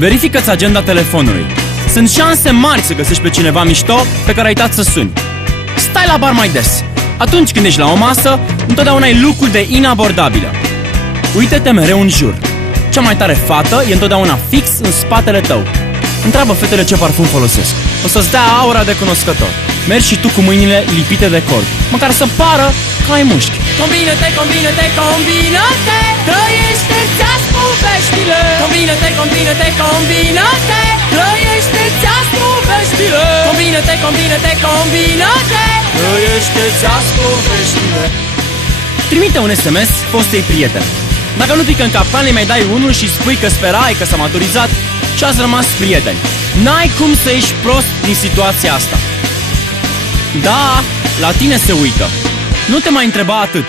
Verifică-ți agenda telefonului. Sunt șanse mari să găsești pe cineva mișto pe care ai uitat să suni. Stai la bar mai des. Atunci când ești la o masă, întotdeauna ai lucruri de inabordabilă. Uită-te mereu în jur. Cea mai tare fată e întotdeauna fix în spatele tău. Întreabă fetele ce parfum folosesc. O să-ți dea aura de cunoscător. Mergi și tu cu mâinile lipite de cord, măcar să pară că ai mușchi. Combină-te, combină-te, combină-te, trăiește-ți aspru veștile. Combină-te, combină-te, combină-te, trăiește-ți aspru veștile. Combină-te, combină-te, combină-te, trăiește-ți aspru veștile. Trimite un SMS fostei prietene. Dacă nu pică în capcan, îi mai dai unul și spui că sperai că s-a maturizat și ați rămas prieteni. N-ai cum să ieși prost din situația asta. Da, la tine se uită. Nu te mai întreba atât.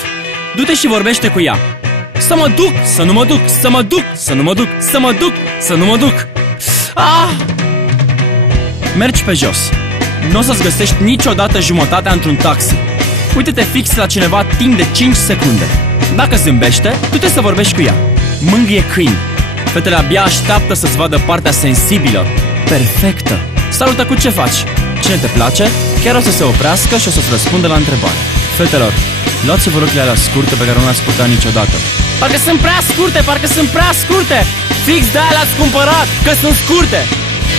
Du-te și vorbește cu ea. Să mă duc, să nu mă duc, să mă duc, să nu mă duc, să mă duc, să nu mă duc. Mergi pe jos. Nu o să-ți găsești niciodată jumătatea într-un taxi. Uite-te fix la cineva timp de 5 secunde. Dacă zâmbește, du-te să vorbești cu ea. Mângâie câini. Fetele abia așteaptă să-ți vadă partea sensibilă, perfectă. Salută, cu ce faci? Cine te place? Chiar o să se oprească și o să-ți răspundă la întrebare. Fetelor, luați-vă rochile alea scurte pe care nu le-ați purtat niciodată. Parcă sunt prea scurte, parcă sunt prea scurte. Fix de-aia le-ați cumpărat, că sunt scurte.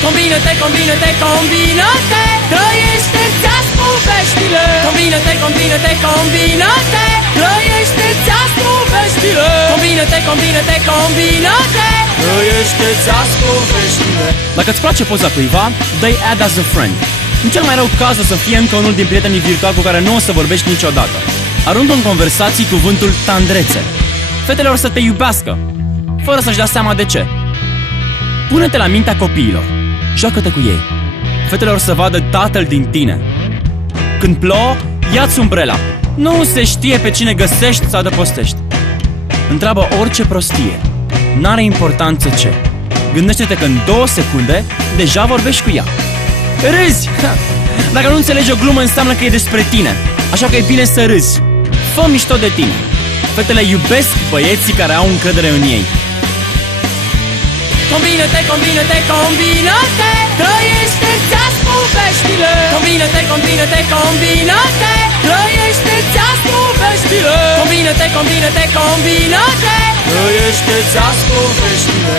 Combină-te, combină-te, combină-te, trăiește-ți aspru veștile. Combină-te, combină-te, combină-te, trăiește-ți aspru veștile. Combină-te, combină-te, combină-te, trăiește-ți aspru veștile. Dacă îți place poza cuiva, dă-i add as a friend. În cel mai rău caz o să fie încă unul din prietenii virtuali cu care nu o să vorbești niciodată. Aruncă în conversații cuvântul tandrețe. Fetele or să te iubească, fără să-și dea seama de ce. Pune-te la mintea copiilor. Joacă-te cu ei. Fetele or să vadă tatăl din tine. Când plouă, ia-ți umbrela. Nu se știe pe cine găsești să adăpostești. Întreabă orice prostie. N-are importanță ce. Gândește-te că în 2 secunde deja vorbești cu ea. Râzi! Dacă nu înțelegi o glumă, înseamnă că e despre tine. Așa că e bine să râzi. Fă mișto de tine. Fetele iubesc băieții care au încredere în ei. Combină-te, combină-te, combină-te, trăiește-ți aspru veștile. Combină-te, combină-te, combină-te, trăiește-ți aspru veștile. Combină-te, combină-te, combină-te, trăiește-ți aspru veștile.